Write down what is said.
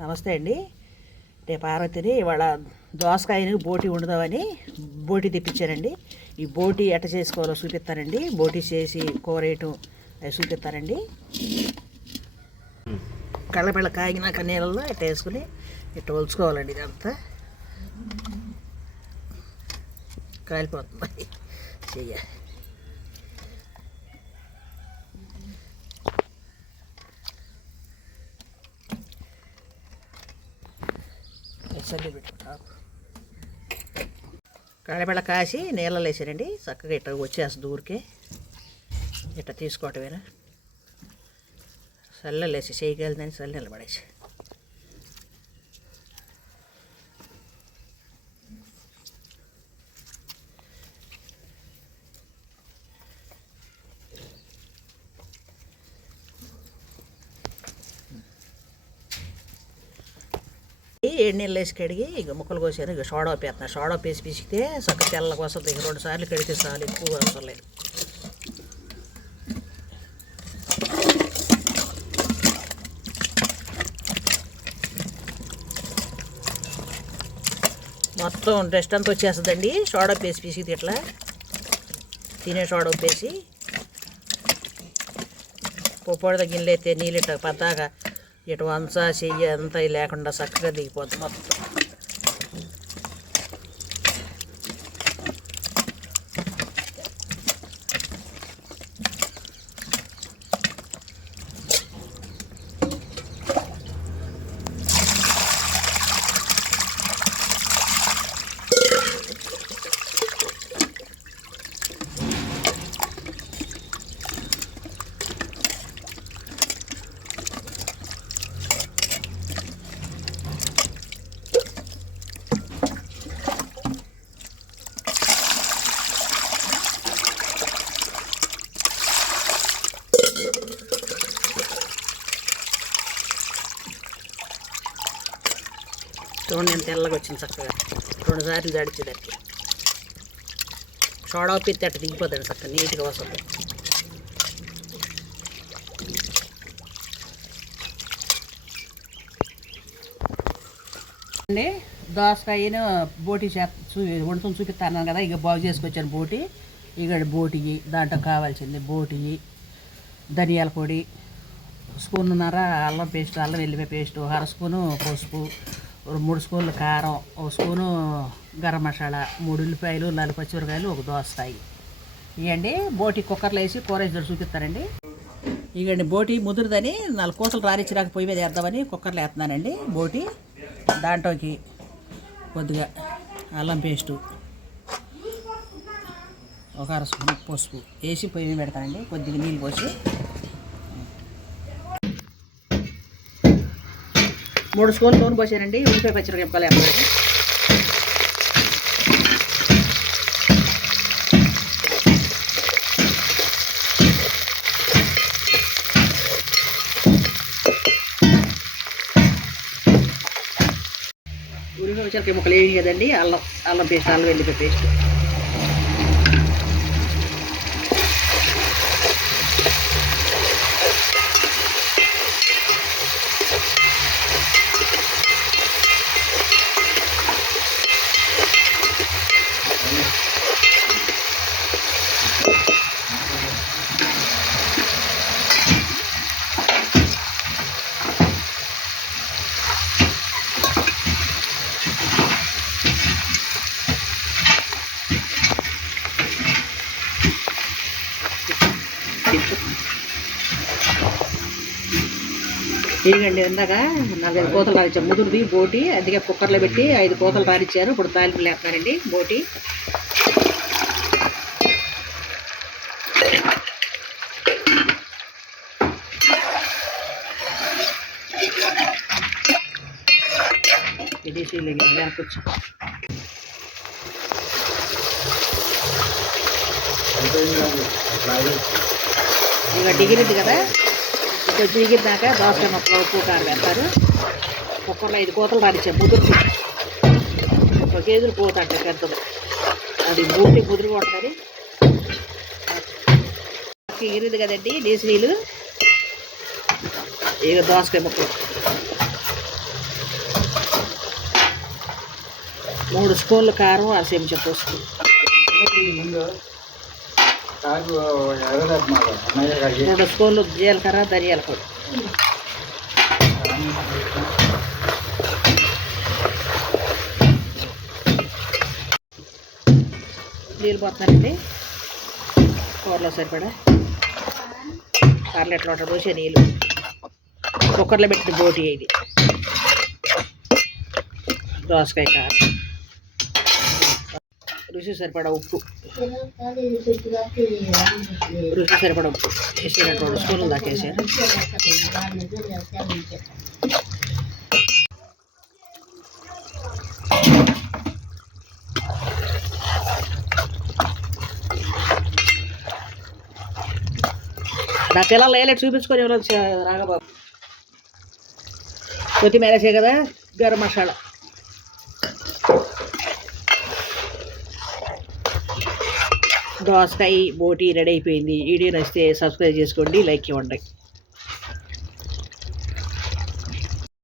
నమస్తే అండి. రేపు పార్వతిని ఇవాళ దోసకాయని బోటి వండుదామని బోటి తెప్పించానండి. ఈ బోటి ఎట్ట చేసుకోవాలో చూపిస్తానండి. బోటి చేసి కూర వేయటం అవి చూపిస్తానండి. కళ్ళబెళ్ళ కాగినాక నీళ్ళలో ఇట్ట వేసుకుని ఇట్ట ఒలుచుకోవాలండి ఇదంతా. కాలిపోతుంది. చెయ్యాలి. చల్లి పెట్టుకుంటా. కళ్ళబెళ్ళ కాసి నీళ్ళలో వేసారండి చక్కగా ఇట్ట వచ్చేస్తుంది ఊరికే. ఇట్ట తీసుకోవటమేనా? చల్లలు వేసి చేయగలదని చల్లెలు పడేసి. ఏడు నీళ్ళు వేసి కడిగి ఇక ముక్కలు కోసాను ఇక సోడా వేస్తున్నా. సోడా వేసి పిసికితే చక్క తెల్లగా వస్తుంది ఇక రెండు సార్లు కడిగితే చాలు ఎక్కువ అవసరం లేదు. మొత్తం డస్ట్ అంతా వచ్చేస్తుందండి. సోడా వేసి పిసికితే ఇట్లా తినే సోడా వేసి పొప్పొడి గిన్నెలు అయితే నీళ్ళు ఇట్ట పద్దాగా ఇటు వంచ చెయ్యి అంతా లేకుండా చక్కగా దిగిపోద్ది మొత్తం. చూడండి ఎంత తెల్లగా వచ్చింది చక్కగా. రెండు సార్లు జడిచేదానికి సోడా ఉప్పితే అట్ట దిగిపోతుంది చక్కగా నీట్గా వస్తుంది. అండి దోసకాయను బోటి చే చూ వండుతుంది చూపిస్తాను కదా ఇక బాగు చేసుకొచ్చాను బోటి. ఇక బోటి దాంట్లో కావాల్సింది బోటి ధనియాల పొడి స్పూన్ ఉన్నారా అల్లం పేస్ట్ అల్లం వెల్లిపాయ పేస్ట్ ఒక అర స్పూను పసుపు మూడు స్పూన్లు కారం ఒక స్పూను గరం మసాలా మూడు ఉల్లిపాయలు నాలుగు పచ్చిమిరకాయలు ఒక దోసకాయ ఇవ్వండి బోటి కుక్కర్లో వేసి కూర వేసి చూపిస్తానండి ఇగండి బోటి ముదురుదని నాలుగు కోసలు రానిచ్చినాక పొయ్యి మీద వేద్దామని కుక్కర్లో వేస్తున్నానండి బోటి దాంట్లోకి కొద్దిగా అల్లం పేస్టు ఒక అర స్పూన్ పసుపు వేసి పొయ్యి మీద పెడతానండి కొద్దిగా నీళ్ళు పోసి మూడు స్పూన్ నూనె పోసానండి. ఉల్లిపాయ పచ్చిమిరపకాయలు చెప్పాలి అమ్మాయి ఉల్లిపాయ పచ్చిమిరపకాయ ముక్కలు వేయి కదండి అల్లం అల్లం పేస్ట్ అల్లం వెల్లిపాయ పేస్ట్. ఇదిగండి ఇందాక నాలుగైదు కోతలు రానిచ్చారు ముదురుది బోటి అందుకే కుక్కర్లో పెట్టి ఐదు కోతలు రానిచ్చారు ఇప్పుడు తాలింపు లేస్తున్నారండి బోటి. ఇది వెనకొచ్చు ఇక డిగిరిద్ది కదా? కొంచెం ఎగిరినాక దోసకాయ ముక్కలు ఉప్పు కారం పెడతారు కుక్కర్లో ఐదు కోతలు రానిచ్చాం ముదురు ఒక కేజీలు పోతాడు పెద్దలు అది మూటి ముదురు కొడుతుంది ఎగిరింది కదండి డీసీలు ఇక దోసకాయ ముక్కలు. మూడు స్పూన్లు కారం అసేమి చెప్పొచ్చు ఎర్రదప్ప మాట అన్నయ్య స్పూన్లు జీలకర్ర ధనియాల పొడి నీళ్ళు పోతున్నానండి కూరలో సరిపడా అర లోట వాటర్ పోసే నీళ్ళు కుక్కర్లో పెట్టిన బోటి ఇది దోసకాయ కారం రుచి సరిపడా ఉప్పు. రుచి సరిపడా ఉప్పు. వేసాను రెండు స్పూన్లు దాకా నా పిల్లలు వేయలేదు చూపించుకొని ఎవరో రాగబాబు కొత్తిమీర కదా గరం మసాలా. దోసకాయ బోటి రెడీ అయిపోయింది. వీడియో నచ్చితే సబ్స్క్రైబ్ చేసుకోండి లైక్ ఇవ్వండి.